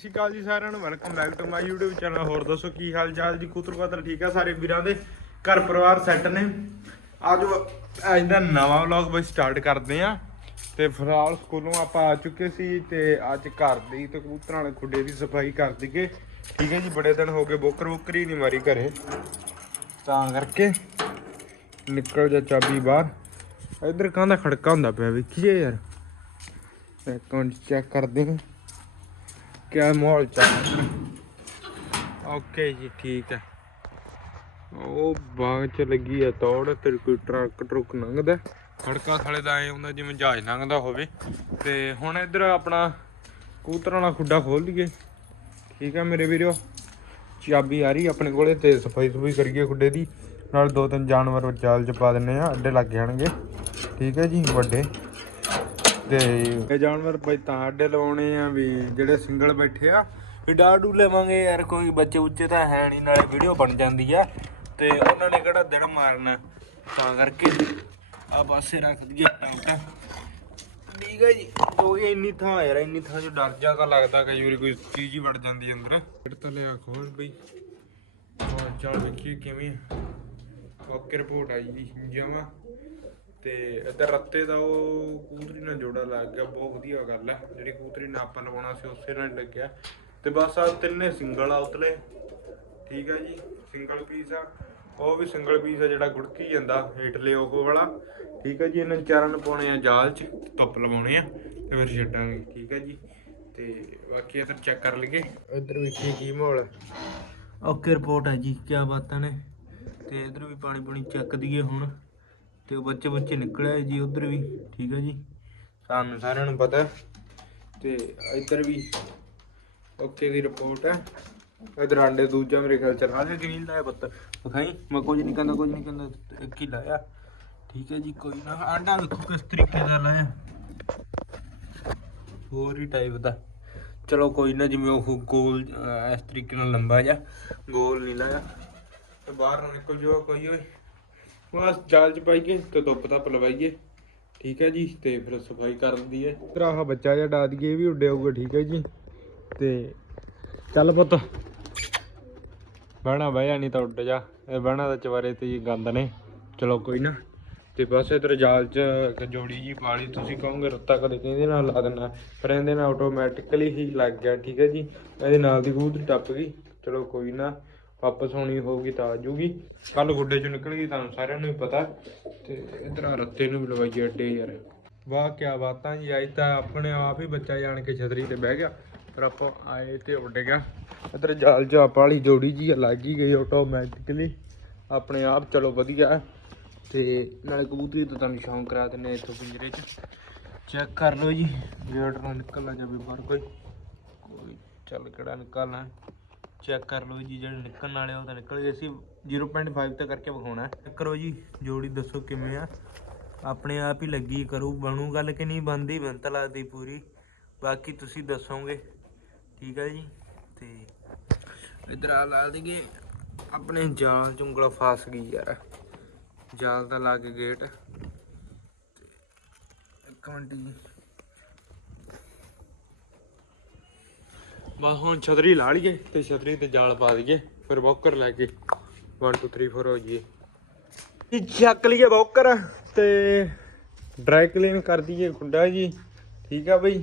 ਸਤਿ ਸ਼੍ਰੀ ਅਕਾਲ ਜੀ ਸਾਰਿਆਂ ਨੂੰ welcome back to my YouTube channel ਹੋਰ ਦੱਸੋ ਕੀ ਹਾਲ ਚਾਲ ਜੀ? ਕੁਤਰ ਕੁਤਰ ਠੀਕ ਆ? ਸਾਰੇ ਵੀਰਾਂ ਦੇ ਘਰ ਪਰਿਵਾਰ ਸੈੱਟ ਨੇ। ਅੱਜ ਅੱਜ ਦਾ ਨਵਾਂ ਵਲੌਗ ਬਈ ਸਟਾਰਟ ਕਰਦੇ ਆ। ਤੇ ਫਿਲਹਾਲ ਸਕੂਲੋਂ ਆਪਾਂ ਆ ਚੁੱਕੇ ਸੀ ਤੇ ਅੱਜ ਘਰ ਦੀ ਤੇ ਕਬੂਤਰਾਂ ਵਾਲੇ ਖੁੱਡੇ ਦੀ ਸਫ਼ਾਈ ਕਰ ਦਈਏ। ਠੀਕ ਹੈ ਜੀ, ਬੜੇ ਦਿਨ ਹੋ ਗਏ ਬੋਕਰ ਬੋਕਰ ਹੀ ਨਹੀਂ ਮਾਰੀ ਘਰੇ। ਤਾਂ ਕਰਕੇ ਨਿਕਲ ਜਾ ਚਾਬੀ ਬਾਹਰ। ਇੱਧਰ ਕਾਹਦਾ ਖੜਕਾ ਹੁੰਦਾ ਪਿਆ, ਵੇਖੀਏ ਯਾਰ। ਇੱਕ ਮਿੰਟ ਚੈੱਕ ਕਰਦੇ ਹਾਂ ਕਿਆ ਮਾਹੌਲ ਚੱਲ ਓਕੇ ਜੀ, ਠੀਕ ਹੈ। ਉਹ ਬਾਗ ਚ ਲੱਗੀ ਆ ਤੋੜ ਤੇ ਕੋਈ ਟਰੱਕ ਟਰੁੱਕ ਲੰਘਦਾ। ਖੜਕਾ ਥਲੇ ਦਾ ਐ ਹੁੰਦਾ ਜਿਵੇਂ ਜਹਾਜ਼ ਲੰਘਦਾ ਹੋਵੇ। ਤੇ ਹੁਣ ਇੱਧਰ ਆਪਣਾ ਕਬੂਤਰਾਂ ਵਾਲਾ ਖੁੱਡਾ ਖੋਲ ਲਈਏ। ਠੀਕ ਹੈ ਮੇਰੇ ਵੀਰੋ। ਚਾਬੀ ਆ ਰਹੀ ਆਪਣੇ ਕੋਲੇ ਤੇ ਸਫ਼ਾਈ ਸਫ਼ਾਈ ਕਰੀਏ ਖੁੱਡੇ ਦੀ। ਨਾਲ ਦੋ ਤਿੰਨ ਜਾਨਵਰ ਜਾਲ ਚ ਪਾ ਦਿੰਨੇ ਆ ਅੱਡੇ ਲੱਗ ਜਾਣਗੇ। ਠੀਕ ਹੈ ਜੀ, ਵੱਡੇ। ਤੇ ਇਹ ਜਾਨਵਰ ਬਈ ਤਾਂ ਅੱਡੇ ਆ ਵੀ ਜਿਹੜੇ ਸਿੰਗਲ ਬੈਠੇ ਆ, ਵੀ ਡਾਡੂ ਲਵਾਂਗੇ ਯਾਰ, ਕੋਈ ਬੱਚੇ ਉੱਚੇ ਤਾਂ ਹੈ ਨਹੀਂ, ਨਾਲੇ ਵੀਡੀਓ ਬਣ ਜਾਂਦੀ ਆ। ਤੇ ਉਹਨਾਂ ਨੇ ਕਿਹੜਾ ਦਿਨ ਮਾਰਨਾ, ਤਾਂ ਕਰਕੇ ਆ ਪਾਸੇ ਰੱਖ ਦਈਏ ਟਾਂਕਾ ਠੀਕ ਹੈ ਜੀ ਉਹ ਇੰਨੀ ਥਾਂ ਯਾਰ, ਇੰਨੀ ਥਾਂ 'ਚ ਡਰ ਜਾ ਤਾਂ ਲੱਗਦਾ, ਕਈ ਵਾਰੀ ਕੋਈ ਚੀਜ਼ ਹੀ ਵੜ ਜਾਂਦੀ ਅੰਦਰ। ਫਿਰ ਤਾਂ ਲਿਆ ਖੋਲ ਬਈ। ਚੱਲ ਵੇਖੀਏ ਕਿਵੇਂ ਓਕੇ ਰਿਪੋਰਟ ਆਈ ਜੀ, ਜਮਾ। ਤੇ ਇੱਧਰ ਰੱਤੇ ਦਾ ਉਹ ਕੂਤਰੀ ਨਾਲ ਜੋੜਾ ਲੱਗ ਗਿਆ, ਬਹੁਤ ਵਧੀਆ ਗੱਲ ਹੈ। ਜਿਹੜੀ ਕੂਤਰੀ ਨਾਲ ਆਪਾਂ ਲਵਾਉਣਾ ਸੀ, ਉਸੇ ਨਾਲ ਹੀ ਲੱਗਿਆ। ਤੇ ਬਸ ਆ ਤਿੰਨੇ ਸਿੰਗਲ ਆ ਉਤਲੇ। ਠੀਕ ਹੈ ਜੀ, ਸਿੰਗਲ ਪੀਸ ਆ। ਉਹ ਵੀ ਸਿੰਗਲ ਪੀਸ ਆ, ਜਿਹੜਾ ਗੁੜਕੀ ਜਾਂਦਾ ਹੇਠਲੇ ਉਹ ਵਾਲਾ। ਠੀਕ ਹੈ ਜੀ, ਇਹਨਾਂ ਚਾਰਾਂ ਨੂੰ ਪਾਉਣੇ ਆ ਜਾਲ 'ਚ, ਧੁੱਪ ਲਵਾਉਣੇ ਆ, ਤੇ ਫਿਰ ਛੱਡਾਂਗੇ। ਠੀਕ ਹੈ ਜੀ, ਤੇ ਬਾਕੀ ਇੱਧਰ ਚੈੱਕ ਕਰ ਲਈਏ। ਇੱਧਰ ਵੇਖੀਏ ਕੀ ਮਾਹੌਲ ਓਕੇ ਰਿਪੋਰਟ ਹੈ ਜੀ ਕੀ ਬਾਤਾਂ ਨੇ। ਤੇ ਇੱਧਰ ਵੀ ਪਾਣੀ ਪਾਣੀ ਚੱਕ ਦਈਏ ਹੁਣ। ਤੇ ਉਹ ਬੱਚੇ ਬੱਚੇ ਨਿਕਲਿਆ ਜੀ ਉਧਰ ਵੀ, ਠੀਕ ਹੈ ਜੀ। ਸਾਨੂੰ ਸਾਰਿਆਂ ਨੂੰ ਪਤਾ। ਹੈ। ਤੇ ਇੱਧਰ ਵੀ ਓਕੇ ਦੀ ਰਿਪੋਰਟ ਹੈ ਇਧਰ ਆਂਡੇ ਦੂਜਾ ਮੇਰੇ ਖਿਆਲ ਚ ਰਾਜੇ ਗ੍ਰੀਨ ਲਾਇਆ ਪੁੱਤ। ਵਿਖਾਈ, ਮੈਂ ਕੁਝ ਨਹੀਂ ਕਹਿੰਦਾ, ਕੁਝ ਨਹੀਂ ਕਹਿੰਦਾ, ਇੱਕ ਹੀ ਲਾਇਆ। ਠੀਕ ਹੈ ਜੀ, ਕੋਈ ਨਾ, ਆਂਡਾ ਵੇਖੋ ਕਿਸ ਤਰੀਕੇ ਦਾ ਲਾਇਆ। ਹੋਰ ਹੀ ਟਾਈਪ ਦਾ। ਚਲੋ ਕੋਈ ਨਾ, ਜਿਵੇਂ ਉਹ ਗੋਲ ਇਸ ਤਰੀਕੇ ਨਾਲ ਲੰਬਾ ਜਾ ਗੋਲ ਨਹੀਂ ਲਾਇਆ ਤੇ ਬਾਹਰ ਨਾ ਨਿਕਲ ਜਾਓ ਕੋਈ, ਓਏ। ਬਸ ਜਾਲ ਚ ਪਾਈਏ ਤੇ ਧੁੱਪ ਧੱਪ ਲਵਾਈਏ, ਠੀਕ ਹੈ ਜੀ, ਤੇ ਫਿਰ ਸਫ਼ਾਈ ਕਰਨ ਦੀ ਹੈ। ਇਧਰ ਆਹ ਬੱਚਾ ਜਿਹਾ ਡਾ ਦਈਏ, ਇਹ ਵੀ ਉੱਡੇ ਹੋਊਗਾ, ਠੀਕ ਹੈ ਜੀ। ਤੇ ਚੱਲ ਪੁੱਤ। ਬਹਿਣਾ ਬਹਿ ਨਹੀਂ ਤਾਂ ਉੱਡ ਜਾ। ਇਹ ਬਹਿਣਾ ਤਾਂ ਚਵਾਰੇ ਤੇ ਹੀ ਗੰਦ ਨੇ। ਚਲੋ ਕੋਈ ਨਾ। ਤੇ ਬਸ ਇਧਰ ਜਾਲ ਚ ਜੋੜੀ ਜੀ ਪਾ ਤੁਸੀਂ ਕਹੋਗੇ ਰੱਤਾ ਕਦੇ ਕਿਹਦੇ ਨਾਲ ਲਾ ਦੇਣਾ ਪਰ ਇਹਦੇ ਨਾਲ ਆਟੋਮੈਟਿਕਲੀ ਹੀ ਲੱਗ ਗਿਆ, ਠੀਕ ਹੈ ਜੀ। ਇਹਦੇ ਨਾਲ ਦੀ ਕਬੂਤਰੀ ਟੱਪ ਗਈ। ਚਲੋ ਕੋਈ ਨਾ। ਵਾਪਸ ਹੋਣੀ ਹੋਊਗੀ ਤਾਂ ਆ ਜੂਗੀ। ਕੱਲ ਗੁੱਡੇ ਚੋਂ ਨਿਕਲ ਗਈ, ਤੁਹਾਨੂੰ ਸਾਰਿਆਂ ਨੂੰ ਹੀ ਪਤਾ। ਤੇ ਇਧਰ ਆ ਰੱਤੇ ਨੂੰ ਵੀ ਲਵਾਈਏ ਅੱਡੇ ਯਾਰ। ਵਾਹ ਕੀ ਬਾਤਾਂ ਜੀ। ਅੱਜ ਤਾਂ ਆਪਣੇ ਆਪ ਹੀ ਬੱਚਾ ਜਾਣ ਕੇ ਛਤਰੀ ਤੇ ਬਹਿ ਗਿਆ। ਪਰ ਆਪਾਂ ਆਏ ਤੇ ਉੱਡ ਗਿਆ। ਇਧਰ ਜਾਲ ਜਾਪ ਵਾਲੀ ਜੋੜੀ ਜੀ ਲੱਗ ਹੀ ਗਈ ਆਟੋਮੈਟਿਕਲੀ ਆਪਣੇ ਆਪ ਚਲੋ ਵਧੀਆ ਤੇ ਨਾਲੇ ਕਬੂਤਰੀ ਤੋਂ ਤੁਹਾਨੂੰ ਸ਼ੌਂਕ ਕਰਾ ਦਿੰਦੇ ਹਾਂ ਇੱਥੋਂ ਪਿੰਜਰੇ 'ਚ। ਚੈੱਕ ਕਰ ਲਓ ਜੀ। ਗੇਟ ਨੂੰ ਨਿਕਲਣਾ ਜਾਵੇ ਬਾਹਰ ਕੋਈ। ਕੋਈ ਚੱਲ ਕਿਹੜਾ ਨਿਕਲਣਾ। ਚੈੱਕ ਕਰ ਲਓ ਜੀ, ਜਿਹੜੇ ਨਿਕਲਣ ਵਾਲੇ ਉਹ ਤਾਂ ਨਿਕਲ ਗਏ। ਸੀ 0.5 ਤੇ ਕਰਕੇ ਵਿਖਾਉਣਾ ਚੈੱਕ ਕਰੋ ਜੀ, ਜੋੜੀ ਦੱਸੋ ਕਿਵੇਂ ਆ। ਆਪਣੇ ਆਪ ਹੀ ਲੱਗੀ ਕਰੂ, ਬਣੂ ਗੱਲ ਕਿ ਨਹੀਂ, ਬਣਦੀ ਬੰਤ ਲੱਗਦੀ ਪੂਰੀ। ਬਾਕੀ ਤੁਸੀਂ ਦੱਸੋਗੇ। ਠੀਕ ਹੈ ਜੀ, ਤੇ ਇਧਰ ਆ ਲਾ ਦਈਏ। ਆਪਣੇ ਜਾਲ ਚ ਉਂਗਲ ਫਸ ਗਈ ਯਾਰ। ਜਾਲ ਤਾਂ ਲੱਗ ਗੇਟ ਇੱਕ ਮਿੰਟ ਜੀ। ਬਸ ਹੁਣ ਛਤਰੀ ਲਾ ਲਈਏ ਤੇ ਛਤਰੀ ਤੇ ਜਾਲ ਪਾ ਦਈਏ, ਫਿਰ ਬੌਕਰ ਲੈ ਕੇ 1 2 3 4 ਹੋ ਜਾਈਏ। ਚੱਕ ਲਈਏ ਬੌਕਰ ਤੇ ਡਰਾਈ ਕਲੀਨ ਕਰ ਦਈਏ ਖੁੱਡਾ ਜੀ, ਠੀਕ ਆ ਬਈ?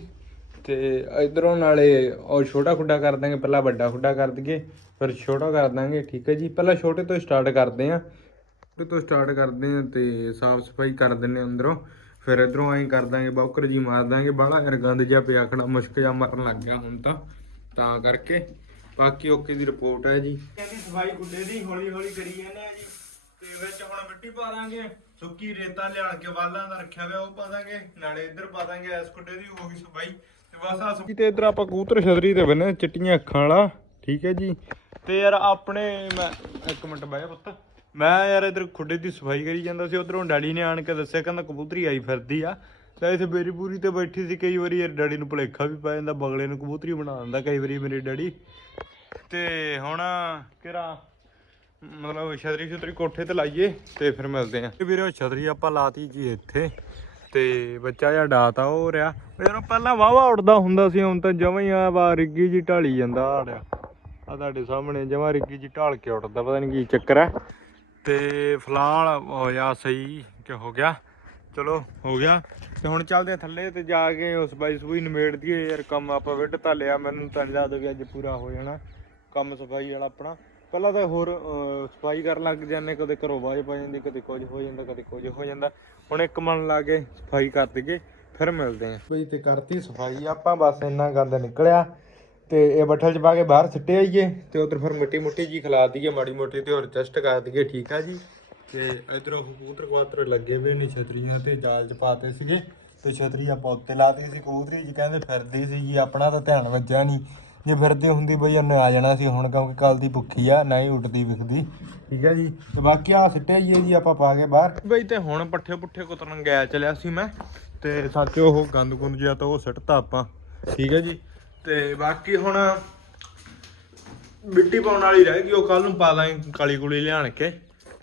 ਤੇ ਇਧਰੋਂ ਨਾਲੇ ਉਹ ਛੋਟਾ ਖੁੱਡਾ ਕਰ ਦਾਂਗੇ, ਪਹਿਲਾਂ ਵੱਡਾ ਖੁੱਡਾ ਕਰ ਦਈਏ, ਫਿਰ ਛੋਟਾ ਕਰ ਦਾਂਗੇ, ਠੀਕ ਹੈ ਜੀ? ਪਹਿਲਾਂ ਛੋਟੇ ਤੋਂ ਸਟਾਰਟ ਕਰਦੇ ਆਂ। ਛੋਟੇ ਤੋਂ ਸਟਾਰਟ ਕਰਦੇ ਆਂ ਤੇ ਸਾਫ਼ ਸਫ਼ਾਈ ਕਰ ਦਿੰਨੇ ਅੰਦਰੋਂ। ਫਿਰ ਇਧਰੋਂ ਐਂ ਕਰ ਦਾਂਗੇ ਬੌਕਰ ਜੀ ਮਾਰ ਦਾਂਗੇ, ਬਾਹਲਾ ਯਾਰ ਗੰਦ ਜਿਹਾ ਪਿਆ ਖੜਾ, ਮੁਸ਼ਕ ਜਿਹਾ ਮਰਨ ਲੱਗ ਗਿਆ ਹੁਣ ਤਾਂ। ਤਾਂ ਕਰਕੇ। ਬਾਕੀ ਓਕੇ ਦੀ ਰਿਪੋਰਟ ਹੈ ਜੀ। ਇਹਦੀ ਸਫ਼ਾਈ ਗੁੱਡੇ ਦੀ ਹੌਲੀ ਹੌਲੀ ਕਰੀ ਜਾਂਦੇ ਆ ਜੀ। ਤੇ ਵਿੱਚ ਹੁਣ ਮਿੱਟੀ ਪਾ ਦਾਂਗੇ ਸੁੱਕੀ ਰੇਤਾ ਲਿਆਣ ਕੇ ਵਾਲਾਂ ਦਾ ਰੱਖਿਆ ਹੋਇਆ ਉਹ ਪਾ ਦਾਂਗੇ ਨਾਲੇ ਇੱਧਰ ਪਾ ਦਾਂਗੇ ਇਸ ਗੁੱਡੇ ਦੀ ਹੋ ਗਈ ਸਫ਼ਾਈ। ਤੇ ਬਸ ਆ ਸਫ਼ਾਈ ਤੇ ਇੱਧਰ ਆਪਾਂ ਕਬੂਤਰ ਛਤਰੀ ਤੇ ਬੰਨੇ ਚਿੱਟੀਆਂ ਅੱਖਾਂ ਵਾਲਾ ਠੀਕ ਹੈ ਜੀ। ਤੇ ਯਾਰ ਆਪਣੇ ਮੈਂ ਇੱਕ ਮਿੰਟ ਬਹਿ ਜਾ ਪੁੱਤ। ਮੈਂ ਯਾਰ ਇੱਧਰ ਖੁੱਡੇ ਦੀ ਸਫ਼ਾਈ ਕਰੀ ਜਾਂਦਾ ਸੀ ਉਧਰੋਂ ਡੈਡੀ ਨੇ ਆਣ ਕੇ ਦੱਸਿਆ ਕਹਿੰਦਾ ਕਬੂਤਰੀ ਆਈ ਫਿਰਦੀ ਆ। ਤੇ ਇੱਥੇ ਬੇਰੀ ਪੂਰੀ ਤੇ ਬੈਠੀ ਸੀ, ਕਈ ਵਾਰੀ ਯਾਰ ਡੈਡੀ ਨੂੰ ਭੁਲੇਖਾ ਵੀ ਪੈ ਜਾਂਦਾ, ਬਗਲੇ ਨੂੰ ਕਬੂਤਰੀ ਬਣਾ ਦਿੰਦਾ, ਕਈ ਵਾਰੀ ਮੇਰੇ ਡੈਡੀ। ਤੇ ਹੁਣ ਕਿਹੜਾ? ਮਤਲਬ ਛਤਰੀ ਛਤਰੀ ਕੋਠੇ ਤੇ ਲਾਈਏ, ਤੇ ਫਿਰ ਮਿਲਦੇ ਆਂ। ਵੀਰੇ, ਛਤਰੀ ਆਪਾਂ ਲਾਤੀ ਜੀ ਇੱਥੇ, ਤੇ ਬੱਚਾ ਜਿਹਾ ਡਾਤਾ ਹੋ ਰਿਹਾ। ਯਾਰ ਪਹਿਲਾਂ ਵਾਵਾ ਉੜਦਾ ਹੁੰਦਾ ਸੀ, ਹੁਣ ਤਾਂ ਜਮਾਂ ਹੀ ਆ ਵਾ ਰਿੱਗੀ ਜੀ ਢਾਲੀ ਜਾਂਦਾ ਆ ਰਿਹਾ। ਆ ਤੁਹਾਡੇ ਸਾਹਮਣੇ ਜਮਾਂ ਰਿੱਗੀ ਜੀ ਢਾਲ ਕੇ ਉੱਡਦਾ, ਪਤਾ ਨਹੀਂ ਕੀ ਚੱਕਰ ਹੈ। ਤੇ ਫਿਲਹਾਲ ਹੋਇਆ ਸਹੀ ਕਿ ਹੋ ਗਿਆ? ਚਲੋ। ਹੋ ਗਿਆ। ਤੇ ਹੁਣ ਚੱਲਦੇ ਆ ਥੱਲੇ ਤੇ ਜਾ ਕੇ ਉਸ ਬਾਈ ਸੂਈ ਨਿਮੇੜ ਦਈਏ। ਯਾਰ ਕੰਮ ਆਪਾਂ ਵਿੱਢ ਤਾਂ ਲਿਆ ਮੈਨੂੰ ਤਾਂ ਨਹੀਂ ਲੱਗਦਾ ਵੀ ਅੱਜ ਪੂਰਾ ਹੋ ਜਾਣਾ। ਕੰਮ ਸਫ਼ਾਈ ਵਾਲਾ ਆਪਣਾ। ਪਹਿਲਾਂ ਤਾਂ ਹੋਰ ਸਫ਼ਾਈ ਕਰਨ ਲੱਗ ਜਾਂਦੇ ਕਦੇ ਘਰੋਂ ਬਾਜ ਪਾ ਜਾਂਦੀ ਕਦੇ ਕੁਝ ਹੋ ਜਾਂਦਾ ਕਦੇ ਕੁਝ ਹੋ ਜਾਂਦਾ। ਹੁਣ ਇੱਕ ਮਨ ਲਾ ਕੇ ਸਫ਼ਾਈ ਕਰ ਦਈਏ ਫਿਰ ਮਿਲਦੇ ਆਂ ਬਈ ਤੇ ਕਰਤੀ ਸਫ਼ਾਈ ਆਪਾਂ ਬਸ ਇੰਨਾ ਗੰਦ ਨਿਕਲਿਆ। ਤੇ ਇਹ ਬੱਠਲ ਚ ਪਾ ਕੇ ਬਾਹਰ ਸਿੱਟੇ ਆਈਏ ਤੇ ਉਧਰ ਫਿਰ ਮਿੱਟੀ ਮੁੱਟੀ ਜੀ ਖਿਲਾ ਦਈਏ ਮਾੜੀ ਮੋਟੀ ਤੇ ਹੋਰ ਐਡਜਸਟ ਕਰ ਦਈਏ ਠੀਕ ਆ ਜੀ? ਤੇ ਇਧਰੋਂ ਕਬੂਤਰ ਕਵਾਤਰ ਲੱਗੇ ਹੋਏ ਨੇ ਛਤਰੀਆਂ ਤੇ ਜਾਲ ਚ ਪਾਤੇ ਸੀਗੇ ਤੇ ਛਤਰੀ ਆਪਾਂ ਉੱਤੇ ਲਾਤੀ ਸੀ ਕਬੂਤਰੀ ਜੀ, ਕਹਿੰਦੇ ਫਿਰਦੀ ਸੀ ਜੀ, ਆਪਣਾ ਤਾਂ ਧਿਆਨ ਵੱਜਿਆ ਨਹੀਂ ਜੇ ਫਿਰਦੀ ਹੁੰਦੀ ਬਈ ਉਹਨੇ ਆ ਜਾਣਾ ਸੀ ਹੁਣ, ਕਿਉਂਕਿ ਕੱਲ ਦੀ ਭੁੱਖੀ ਆ, ਨਾ ਹੀ ਉੱਡਦੀ ਵਿਖਦੀ। ਠੀਕ ਆ ਜੀ? ਤੇ ਬਾਕੀ ਆ ਸਿੱਟੇ ਜੀ ਜੀ, ਆਪਾਂ ਪਾ ਕੇ ਬਾਹਰ। ਬਈ ਤੇ ਹੁਣ ਪੱਠੇ ਪੁੱਠੇ ਕੁਤਰਨ ਗਿਆ ਚਲਿਆ ਸੀ ਮੈਂ, ਤੇ ਸੱਚ ਉਹ ਗੰਦ ਗੁੰਦ ਜਿਹਾ ਤਾਂ ਉਹ ਸਿੱਟਤਾ ਆਪਾਂ। ਠੀਕ ਹੈ ਜੀ? ਤੇ ਬਾਕੀ ਹੁਣ ਮਿੱਟੀ ਪਾਉਣ ਵਾਲੀ ਰਹਿ ਗਈ, ਉਹ ਕੱਲ ਨੂੰ ਪਾ ਦਾਂਗੇ ਕਾਲੀ ਕੁਲੀ ਲਿਆਣ ਕੇ।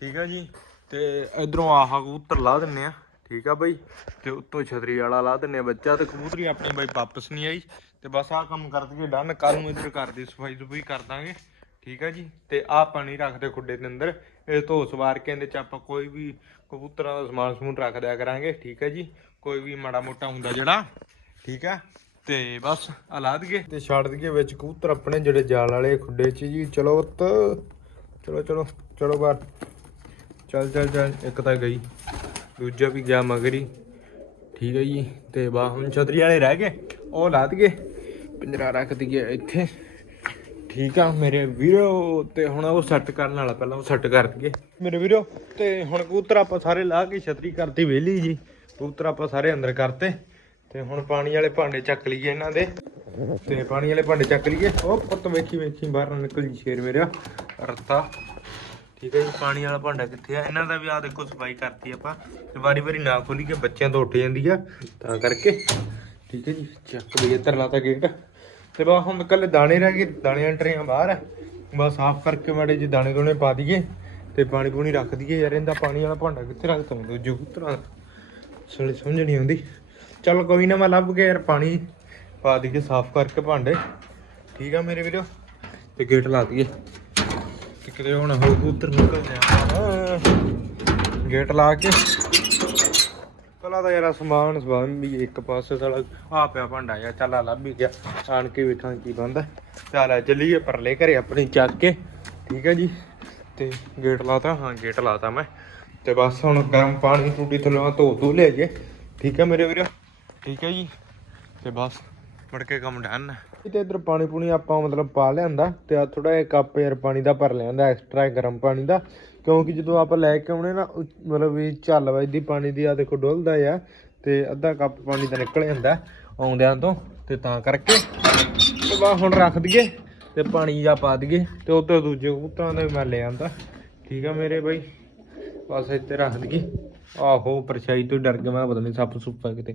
ਠੀਕ ਆ ਜੀ? ਤੇ ਇਧਰੋਂ ਆਹ ਕਬੂਤਰ ਲਾ ਦਿੰਨੇ ਆ। ਠੀਕ ਆ ਬਾਈ? ਤੇ ਉੱਤੋਂ ਛਤਰੀ ਵਾਲਾ ਲਾ ਦਿੰਨੇ ਆ ਬੱਚਾ ਤੇ ਕਬੂਤਰੀ ਆਪਣੀ ਬਾਈ ਵਾਪਸ ਨਹੀਂ ਆਈ। ਤੇ ਬਸ ਆਹ ਕੰਮ ਕਰ ਦਈਏ ਡਨ। ਕੱਲ ਨੂੰ ਇਧਰ ਘਰ ਦੀ ਸਫ਼ਾਈ ਸੁਫਾਈ ਕਰ ਦਾਂਗੇ। ਠੀਕ ਆ ਜੀ? ਤੇ ਆਹ ਪਾਣੀ ਰੱਖਦੇ ਖੁੱਡੇ ਦੇ ਅੰਦਰ। ਇਹ ਧੋ ਸਵਾਰ ਕੇ ਇਹਦੇ ਚ ਆਪਾਂ ਕੋਈ ਵੀ ਕਬੂਤਰਾਂ ਦਾ ਸਮਾਨ ਸਮੂਨ ਰੱਖ ਦਿਆ ਕਰਾਂਗੇ। ਠੀਕ ਆ ਜੀ? ਕੋਈ ਵੀ ਮਾੜਾ ਮੋਟਾ ਹੁੰਦਾ ਜਿਹੜਾ। ਠੀਕ ਆ? ਤੇ ਬਸ ਆ ਲਾ ਦਈਏ। ਤੇ ਛੱਡ ਦਈਏ ਵਿੱਚ ਕਬੂਤਰ ਆਪਣੇ ਜਿਹੜੇ ਜਾਲ ਵਾਲੇ ਖੁੱਡੇ 'ਚ ਜੀ। ਚਲੋ ਉੱਤ ਚਲੋ ਚਲੋ। ਚਲੋ ਬਾਹਰ। ਚੱਲ ਚੱਲ ਚੱਲ, ਇੱਕ ਤਾਂ ਗਈ, ਦੂਜਾ ਵੀ ਗਿਆ ਮਗਰੀ। ਠੀਕ ਹੈ ਜੀ, ਤੇ ਬਾ ਹੁਣ ਛਤਰੀ ਵਾਲੇ ਰਹਿ ਗਏ, ਉਹ ਲਾ ਦਈਏ, ਪਿੰਜਰਾ ਰੱਖ ਦਈਏ ਇੱਥੇ। ਠੀਕ ਆ, ਮੇਰੇ ਵੀਰੋ, ਤੇ ਹੁਣ ਉਹ ਸੈੱਟ ਕਰਨ ਵਾਲਾ, ਪਹਿਲਾਂ ਉਹ ਸੈੱਟ ਕਰ ਦਈਏ। ਮੇਰੇ ਵੀਰੋ, ਤੇ ਹੁਣ ਕਬੂਤਰ ਆਪਾਂ ਸਾਰੇ ਲਾ ਕੇ ਛਤਰੀ ਕਰਤੀ ਵਿਹਲੀ ਜੀ। ਕਬੂਤਰ ਆਪਾਂ ਸਾਰੇ ਅੰਦਰ ਕਰਤੇ, ਤੇ ਹੁਣ ਪਾਣੀ ਵਾਲੇ ਭਾਂਡੇ ਚੱਕ ਲਈਏ ਇਹਨਾਂ ਦੇ। ਤੇ ਪਾਣੀ ਵਾਲੇ ਭਾਂਡੇ ਚੱਕ ਲਈਏ। ਉਹ ਪੁੱਤ ਵੇਖੀ ਵੇਖੀ, ਬਾਹਰ ਨਿਕਲ ਜੀ ਸ਼ੇਰ ਮੇਰਾ। ਰੱਤਾ। ਠੀਕ ਹੈ ਜੀ, ਪਾਣੀ ਵਾਲਾ ਭਾਂਡਾ ਕਿੱਥੇ ਆ? ਇਹਨਾਂ ਦਾ ਵੀ ਆ ਦੇਖੋ ਸਫ਼ਾਈ ਕਰਤੀ ਆਪਾਂ। ਤੇ ਵਾਰੀ ਵਾਰੀ ਨਾ ਖੋਲੀ ਕੇ ਬੱਚਿਆਂ ਤੋਂ ਉੱਠ ਜਾਂਦੀ ਆ। ਤਾਂ ਕਰਕੇ, ਠੀਕ ਹੈ ਜੀ, ਚੱਕ ਲਈਏ ਇੱਧਰ ਲਾਤਾ ਗੇਟ ਤੇ ਬਾ ਹੁਣ ਕੱਲੇ ਦਾਣੇ ਰਹਿ ਗਏ ਦਾਣਿਆਂ ਟਰੇਆਂ ਬਾਹਰ। ਆ ਬਸ ਸਾਫ਼ ਕਰਕੇ ਮਾੜੇ ਜੀ ਦਾਣੇ ਦੋਣੇ ਪਾ ਦਈਏ ਤੇ ਪਾਣੀ ਪੂਣੀ ਰੱਖ ਦਈਏ। ਯਾਰ ਇਹਦਾ ਪਾਣੀ ਵਾਲਾ ਭਾਂਡਾ ਕਿੱਥੇ ਰੱਖਤਾ ਹੁੰਦਾ ਦੂਜੇ ਕਬੂਤਰਾਂ ਦਾ ਸੜੀ ਸਮਝ ਨਹੀਂ ਆਉਂਦੀ। ਚੱਲ ਕੋਈ ਨਾ ਮੈਂ ਲੱਭ ਕੇ ਯਾਰ ਪਾਣੀ ਪਾ ਦਈਏ, ਸਾਫ਼ ਕਰਕੇ ਭਾਂਡੇ। ਠੀਕ ਆ ਮੇਰੇ ਵੀਰੋ? ਤੇ ਗੇਟ ਲਾ ਦਈਏ। ਕਿਤੇ ਹੁਣ ਹੋ ਕਬੂਤਰ ਨਿਕਲ ਜਾ ਗੇਟ ਲਾ ਕੇ। ਪਹਿਲਾਂ ਤਾਂ ਯਾਰ ਸਮਾਨ ਸਮਾਨ ਵੀ ਇੱਕ ਪਾਸੇ ਸਾਲਾ ਆ ਪਿਆ ਭਾਂਡਾ ਯਾਰ ਚੱਲ ਆ ਲੱਭ ਹੀ ਗਿਆ। ਆਣ ਕੇ ਵੇਖਾਂ ਕੀ ਬੰਦਾ ਚੱਲ ਆ ਚੱਲੀਏ ਪਰਲੇ ਘਰੇ ਆਪਣੀ ਚੱਕ ਕੇ। ਠੀਕ ਹੈ ਜੀ। ਤੇ ਗੇਟ ਲਾਤਾ। ਹਾਂ, ਗੇਟ ਲਾਤਾ ਮੈਂ। ਤੇ ਬਸ ਹੁਣ ਗਰਮ ਪਾਣੀ ਟੂਟੀ ਥੱਲੋਂ ਧੋ ਧੋ ਜੇ ਠੀਕ ਹੈ ਮੇਰੇ ਵੀਰੋ। ਠੀਕ ਹੈ ਜੀ। ਤੇ ਬਸ ਮੁੜ ਕੇ ਕੰਮ ਡਨ। ਤੇ ਇਧਰ ਪਾਣੀ ਪੂਣੀ ਆਪਾਂ ਮਤਲਬ ਪਾ ਲਿਆਂਦਾ ਤੇ ਆ ਥੋੜਾ ਜਿਹਾ ਕੱਪ ਯਾਰ ਪਾਣੀ ਦਾ ਭਰ ਲਿਆਂਦਾ ਐਕਸਟਰਾ ਗਰਮ ਪਾਣੀ ਦਾ। ਕਿਉਂਕਿ ਜਦੋਂ ਆਪਾਂ ਲੈ ਕੇ ਆਉਣੇ ਨਾ, ਉਹ ਮਤਲਬ ਵੀ ਝੱਲ ਵੱਜਦੀ ਪਾਣੀ ਦੀ, ਆ ਦੇਖੋ ਡੁੱਲਦਾ ਆ ਤੇ ਅੱਧਾ ਕੱਪ ਪਾਣੀ ਦਾ ਨਿਕਲ ਜਾਂਦਾ ਆਉਂਦਿਆਂ ਤੋਂ ਤੇ ਤਾਂ ਕਰਕੇ। ਤੇ ਬਾ ਹੁਣ ਰੱਖ ਦਈਏ ਤੇ ਪਾਣੀ ਜਾ ਪਾ ਦਈਏ ਤੇ ਉਧਰ ਦੂਜੇ ਕਬੂਤਰਾਂ ਦਾ ਵੀ ਮੈਂ ਲੈ ਆਂਦਾ। ਠੀਕ ਆ ਮੇਰੇ ਬਾਈ, ਬਸ ਇੱਥੇ ਰੱਖ ਦਈਏ। ਆਹੋ, ਪਰਛਾਈ ਤੋਂ ਡਰ ਗਿਆ ਮੈਂ, ਪਤਾ ਨਹੀਂ ਸੱਪ ਸੁੱਪਾ ਕਿਤੇ।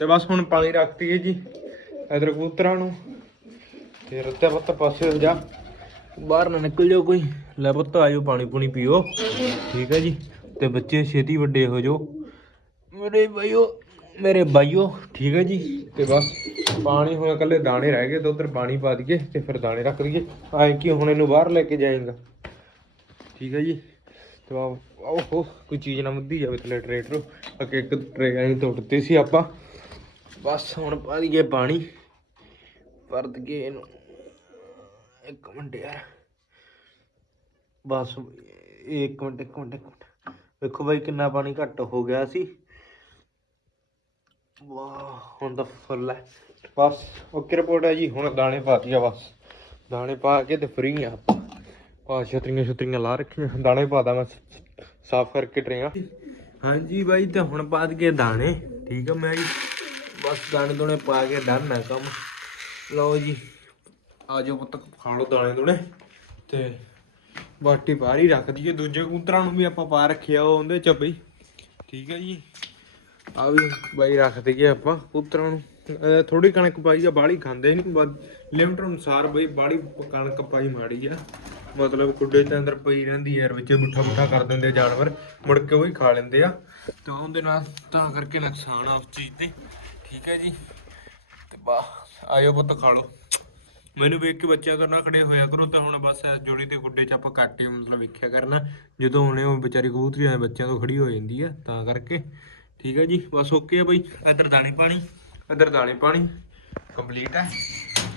ਤੇ ਬਸ ਹੁਣ ਪਾਣੀ ਰੱਖ ਦਈਏ ਜੀ। ਇਧਰ ਕਬੂਤਰਾਂ ਨੂੰ। ਤੇ ਰੱਤੇ ਪੱਤ ਪਾਸੇ ਹੋ ਜਾ। ਬਾਹਰ ਨਾ ਨਿਕਲ ਜਾਓ ਕੋਈ। ਲੈ ਪੁੱਤ, ਆਇਓ ਪਾਣੀ ਪੂਣੀ ਪੀਓ। ਠੀਕ ਹੈ ਜੀ। ਤੇ ਬੱਚੇ ਛੇਤੀ ਵੱਡੇ ਹੋ ਜਾਓ। ਮੇਰੇ ਭਾਈਓ ਮੇਰੇ ਭਾਈਓ ਠੀਕ ਹੈ ਜੀ। ਤੇ ਬਸ ਪਾਣੀ ਹੁਣ ਇਕੱਲੇ ਦਾਣੇ ਰਹਿ ਗਏ। ਤੇ ਉਧਰ ਪਾਣੀ ਪਾ ਦਈਏ ਤੇ ਫਿਰ ਦਾਣੇ ਰੱਖ ਦਈਏ। ਆਏ ਕਿ ਹੁਣ ਇਹਨੂੰ ਬਾਹਰ ਲੈ ਕੇ ਜਾਏਗਾ। ਠੀਕ ਹੈ ਜੀ। ਤੇ ਆਹ ਓਹੋ ਕੋਈ ਚੀਜ਼ ਨਾ ਮੁੱਦੀ ਜਾਵੇ ਥੱਲੇ ਟਰੇਟਰ। ਅੱਗੇ ਇੱਕ ਟਰੇ ਐਂ ਟੁੱਟਦੇ ਸੀ ਆਪਾਂ। ਬਸ ਹੁਣ ਪਾ ਦਈਏ ਪਾਣੀ। ਭਰ ਦਈਏ ਇਹਨੂੰ। ਇੱਕ ਮਿੰਟ ਯਾਰ। ਬਸ ਇੱਕ ਮਿੰਟ ਇੱਕ ਮਿੰਟ ਇੱਕ ਮਿੰਟ। ਵੇਖੋ ਬਾਈ ਕਿੰਨਾ ਪਾਣੀ ਘੱਟ ਹੋ ਗਿਆ ਸੀ। ਵਾਹ, ਹੁਣ ਤਾਂ ਫੁੱਲ ਹੈ। ਬਸ, ਓਕੇ ਰਿਪੋਰਟ ਹੈ ਜੀ। ਹੁਣ ਦਾਣੇ ਪਾ ਆ ਬਸ। ਦਾਣੇ ਪਾ ਕੇ ਤੇ ਫਰੀ ਆ ਆਪਾਂ। ਪਾ ਛਤਰੀਆਂ ਛਤਰੀਆਂ ਲਾ ਰੱਖੀਆਂ। ਦਾਣੇ ਪਾਦਾ ਮੈਂ। ਸਾਫ਼ ਕਰਕੇ ਟਰੇਆਂ। ਹਾਂਜੀ ਬਾਈ, ਤੇ ਹੁਣ ਪਾ ਦਈਏ ਦਾਣੇ। ਠੀਕ ਆ, ਮੈਂ ਜੀ ਬਸ ਦਾਣੇ ਦੋਣੇ ਪਾ ਕੇ ਡਨ ਹੈ ਕੰਮ। ਲਓ ਜੀ ਆ ਜਾਓ ਪੁੱਤ ਖਾ ਲਓ ਦਾਣੇ ਦੋਣੇ ਤੇ ਬਾਟੀ ਬਾਹਰ ਹੀ ਰੱਖ ਦਈਏ। ਦੂਜੇ ਕਬੂਤਰਾਂ ਨੂੰ ਵੀ ਆਪਾਂ ਪਾ ਰੱਖਿਆ ਉਹ ਉਹਦੇ ਚ ਬਈ। ਠੀਕ ਹੈ ਜੀ। ਆ ਵੀ ਬਾਈ ਰੱਖ ਦਈਏ ਆਪਾਂ ਕਬੂਤਰਾਂ ਨੂੰ। ਥੋੜੀ ਕਣਕ ਪਾਈ ਆ, ਬਾਹਲੀ ਖਾਂਦੇ ਨਹੀਂ ਬਸ ਲਿਮਟ ਅਨੁਸਾਰ ਬਈ ਬਾਹਲੀ ਕਣਕ ਪਾਈ ਮਾੜੀ ਆ। ਮਤਲਬ ਕੁੱਡੇ ਦੇ ਅੰਦਰ ਪਈ ਰਹਿੰਦੀ ਯਾਰ ਵਿੱਚ ਮੁੱਠਾ ਮੁੱਠਾ ਕਰ ਦਿੰਦੇ ਜਾਨਵਰ। ਮੁੜ ਕੇ ਉਹ ਹੀ ਖਾ ਲੈਂਦੇ ਆ। ਤਾਂ ਉਹਦੇ ਨਾਲ ਤਾਂ ਕਰਕੇ ਨੁਕਸਾਨ ਆ ਉਸ ਚੀਜ਼ ਤੇ। ਠੀਕ ਹੈ ਜੀ। ਤੇ ਬਾ ਆਇਓ ਪੁੱਤ ਖਾ ਲਓ ਮੈਨੂੰ ਵੇਖ ਕੇ ਬੱਚਿਆਂ ਤੋਂ ਨਾ ਖੜੇ ਹੋਇਆ ਕਰੋ, ਤਾਂ ਹੁਣ ਬਸ ਇਸ ਜੋੜੀ ਤੇ ਗੁੱਡੇ ਚ ਆਪਾਂ ਘੱਟ ਹੀ ਮਤਲਬ ਵੇਖਿਆ ਕਰਨਾ। ਜਦੋਂ ਹੁਣੇ ਉਹ ਵਿਚਾਰੀ ਕਬੂਤਰੀ ਆ ਬੱਚਿਆਂ ਤੋਂ ਖੜੀ ਹੋ ਜਾਂਦੀ ਆ, ਤਾਂ ਕਰਕੇ। ਠੀਕ ਹੈ ਜੀ, ਬਸ ਓਕੇ ਆ ਬਾਈ। ਇੱਧਰ ਦਾਣੇ ਪਾਣੀ, ਇੱਧਰ ਦਾਣੇ ਪਾਣੀ ਕੰਪਲੀਟ ਹੈ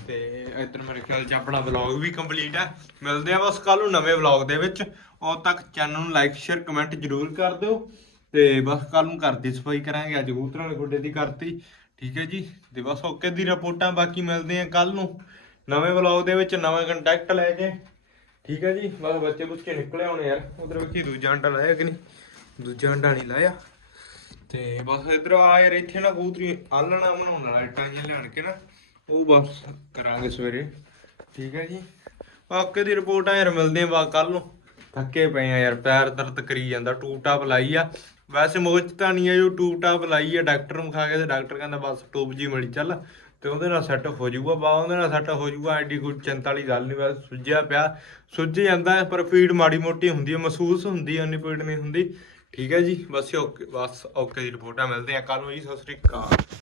ਤੇ ਇੱਧਰ ਮੇਰੇ ਖਿਆਲ ਚ ਆਪਣਾ ਵਲੌਗ ਵੀ ਕੰਪਲੀਟ ਹੈ ਮਿਲਦੇ ਆ ਬਸ ਕੱਲ ਨੂੰ ਨਵੇਂ ਵਲੌਗ ਦੇ ਵਿੱਚ। ਉਦੋਂ ਤੱਕ ਚੈਨਲ ਨੂੰ ਲਾਈਕ ਸ਼ੇਅਰ ਕਮੈਂਟ ਜਰੂਰ ਕਰ ਦਿਓ। ਤੇ ਬਸ ਕੱਲ ਨੂੰ ਘਰ ਦੀ ਸਫ਼ਾਈ ਕਰਾਂਗੇ, ਅੱਜ ਕਬੂਤਰਾਂ ਵਾਲੇ ਗੁੱਡੇ ਦੀ ਕਰਤੀ। ਠੀਕ ਹੈ ਜੀ, ਤੇ ਬਸ ਓਕੇ ਦੀ ਰਿਪੋਰਟਾਂ, ਬਾਕੀ ਮਿਲਦੇ ਆ ਕੱਲ ਨੂੰ। ਨਵੇਂ ਵਲੌਗ ਦੇ ਵਿੱਚ ਨਵੇਂ ਕੰਟੈਕਟ ਲੈ ਕੇ। ਠੀਕ ਹੈ ਜੀ, ਬਸ ਬੱਚੇ ਬੁੱਚੇ ਨਿਕਲੇ ਹੋਣੇ ਯਾਰ। ਉਧਰ ਵੇਖੀ ਦੂਜਾ ਅੰਡਾ ਲਾਇਆ ਕਿ ਨਹੀਂ? ਦੂਜਾ ਅੰਡਾ ਨਹੀਂ ਲਾਇਆ। ਤੇ ਬਸ ਇਧਰ ਆ ਯਾਰ, ਇੱਥੇ ਨਾ ਕਬੂਤਰੀ ਆਲਣਾ ਬਣਾਉਣ ਵਾਲਾ ਇੱਟਾਂ ਜਿਹੀਆਂ ਲਿਆਣ ਕੇ ਨਾ। ਉਹ ਬਸ ਕਰਾਂਗੇ ਸਵੇਰੇ। ਠੀਕ ਹੈ ਜੀ, ਓਕੇ ਦੀ ਰਿਪੋਰਟਾਂ ਯਾਰ, ਮਿਲਦੇ ਆ ਬਾ ਕੱਲ ਨੂੰ। ਥੱਕੇ ਪਏ ਆ ਯਾਰ, ਪੈਰ ਦਰਦ ਕਰੀ ਜਾਂਦਾ ਟੂਬ ਟਾਪ ਲਾਈ ਆ। ਵੈਸੇ ਮੋਚ ਤਾਂ ਨਹੀਂ ਆ ਜੋ ਟੂਬ ਟਾਪ ਲਾਈ ਆ ਡਾਕਟਰ ਨੂੰ ਖਾ ਕੇ ਤੇ ਡਾਕਟਰ ਕਹਿੰਦਾ ਬਸ ਟੂਬ ਜੀ ਮਿਲੀ ਚੱਲ। ਤੇ ਉਹਦੇ ਨਾਲ ਸੈੱਟ ਹੋ ਜਾਊਗਾ, ਬਾ ਉਹਦੇ ਨਾਲ ਸੈੱਟ ਹੋ ਜਾਊਗਾ, ਐਡੀ ਕੋਈ ਚਿੰਤਾ ਵਾਲੀ ਗੱਲ ਨਹੀਂ, ਬਸ ਸੁੱਜਿਆ ਪਿਆ। ਸੁੱਜ ਜਾਂਦਾ, ਪਰ ਫੀਡ ਮਾੜੀ ਮੋਟੀ ਹੁੰਦੀ ਹੈ ਮਹਿਸੂਸ ਹੁੰਦੀ ਹੈ ਉਨੀ ਫੀਡ ਨਹੀਂ ਹੁੰਦੀ। ਠੀਕ ਹੈ ਜੀ, ਬਸ ਓਕੇ ਬਸ ਓਕੇ ਦੀ ਰਿਪੋਰਟਾਂ ਮਿਲਦੇ ਆ ਕੱਲ ਨੂੰ ਜੀ, ਸਤਿ ਸ੍ਰੀ ਅਕਾਲ।